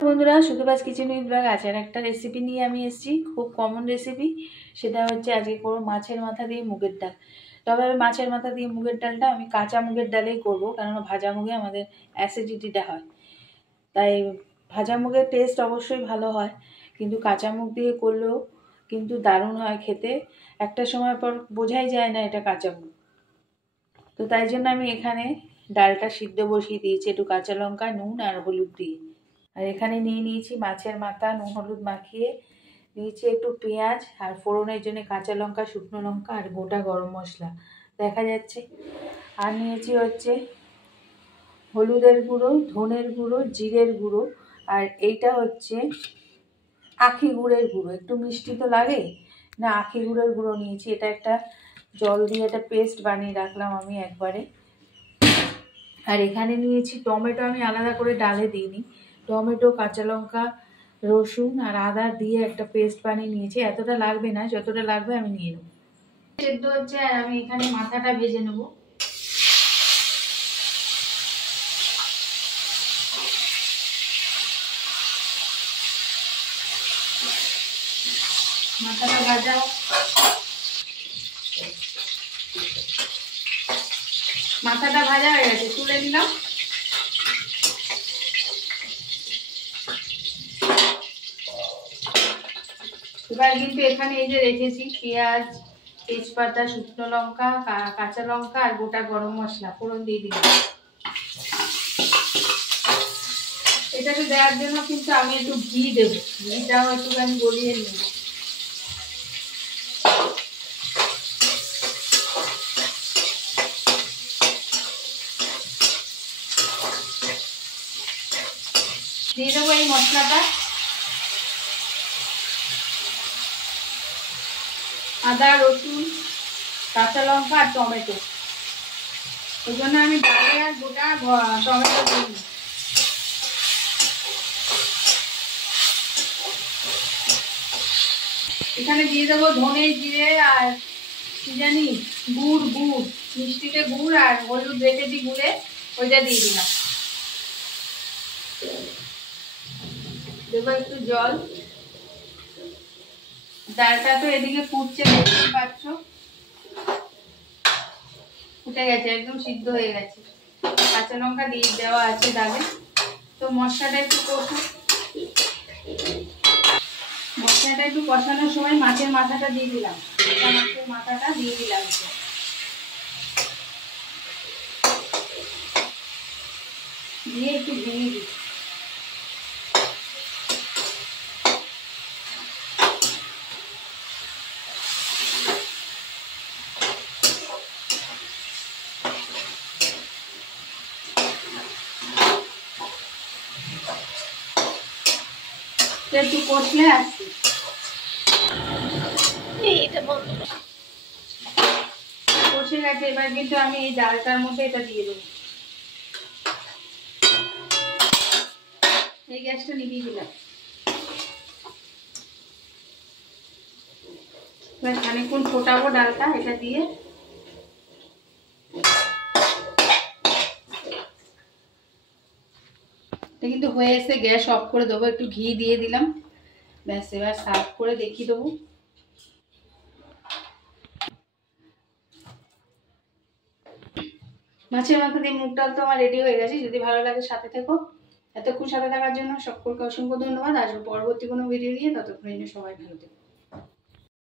বন্ধুরা, সুতোবাজ kitchen with blog আছে আর একটা রেসিপি নিয়ে আমি এসেছি, খুব কমন রেসিপি। সেটা হচ্ছে আজকে করবো মাছের মাথা দিয়ে মুগের ডাল। তবে আমি মাছের মাথা দিয়ে মুগের ডালটা আমি কাঁচা মুগের ডালেই করবো, কারণ ভাজা মুগে আমাদের অ্যাসিডিটিটা হয়। তাই ভাজা মুগের টেস্ট অবশ্যই ভালো হয়, কিন্তু কাঁচা মুগ দিয়ে করলেও কিন্তু দারুণ হয় খেতে। একটা সময় পর বোঝাই যায় না এটা কাঁচা মুগ। তো তাই জন্য আমি এখানে ডালটা সিদ্ধ বসিয়ে দিয়েছি একটু কাঁচা লঙ্কা, নুন আর হলুদ দিয়ে। আর এখানে নিয়ে নিয়েছি মাছের মাথা, নুন হলুদ মাখিয়ে নিয়েছি একটু পেঁয়াজ, আর ফোড়নের জন্য কাঁচা লঙ্কা, শুকনো লঙ্কা আর গোটা গরম মশলা দেখা যাচ্ছে। আর নিয়েছি হচ্ছে হলুদের গুঁড়ো, ধনের গুঁড়ো, জিরের গুঁড়ো, আর এইটা হচ্ছে আখি গুড়ের গুঁড়ো। একটু মিষ্টি তো লাগে না, আখি গুড়ের গুঁড়ো নিয়েছি। এটা একটা জল দিয়ে একটা পেস্ট বানিয়ে রাখলাম আমি একবারে। আর এখানে নিয়েছি টমেটো, আমি আলাদা করে ডালে দিইনি। টমেটো, কাঁচা লঙ্কা, রসুন আর আদা দিয়ে একটা পেস্ট বানিয়ে নিয়েছি। এতটা লাগবে না, যতটা লাগবে আমি নিয়ে নেব। সেদ্ধ হচ্ছে আর আমি এখানে মাথাটা ভেজে নেব। মাথাটা ভাজা হয়ে গেছে, তুলে নিলাম। এবার কিন্তু এখানে এই যে রেখেছি পেঁয়াজ, তেজপাতা, শুকনো লঙ্কা, কাঁচা লঙ্কা আর গোটা গরম মশলা ফোড়ন দিয়ে দিলাম। এটাকে দেওয়ার জন্য কিন্তু আমি একটু ঘি দেবো, ঘিটাও একটুখানি গলিয়ে নেব। দিয়ে দেবো এই মশলাটা, আদা, রসুন, কাঁচা লঙ্কা আর টমেটো। ওই জন্য আমি ডালে আর গোটা টমেটো দিই। এখানে দিয়ে দেবো ধনে, জিরে আর কি জানি গুড়, মিষ্টিতে গুড় আর হলুদ রেখেছি গুড়ে, ওইটা দিয়ে দিলাম। দেবো একটু জল। ডালটা তো এদিকে ফুটছে, দেখতেই পাচ্ছ, ফুটে গেছে, একদম সিদ্ধ হয়ে গেছে। কাঁচা লঙ্কা দিয়ে দেওয়া আছে ডালে। তো মশলাটা একটু কষুন। মশলাটা একটু কষানোর সময় মাছের মাথাটা দিয়ে দিলাম। মাছের মাথাটা দিয়ে দিলাম, দিয়ে একটু ভেঙে দিই। একটু কষলে আসছি, কষে গেছে। এবার কিন্তু আমি এই ডালটার মধ্যে এটা দিয়ে দেবো। এই গ্যাসটা নিভিয়ে দিলাম। এবার খানিকক্ষণ ফোটাবো ডালটা এটা দিয়ে। এটা কিন্তু হয়ে এসে গ্যাস অফ করে দেবো, একটু ঘি দিয়ে দিলাম। ব্যাস, এবার সার্ভ করে দেখিয়ে দেবো। মাছের মাথা দিয়ে মুগ ডাল তো আমার রেডি হয়ে গেছে। যদি ভালো লাগে সাথে থেকো। এতক্ষণ সাথে থাকার জন্য সকলকে অসংখ্য ধন্যবাদ। আসবো পরবর্তী কোনো ভিডিও নিয়ে, ততক্ষণ সবাই ভালো থেকো।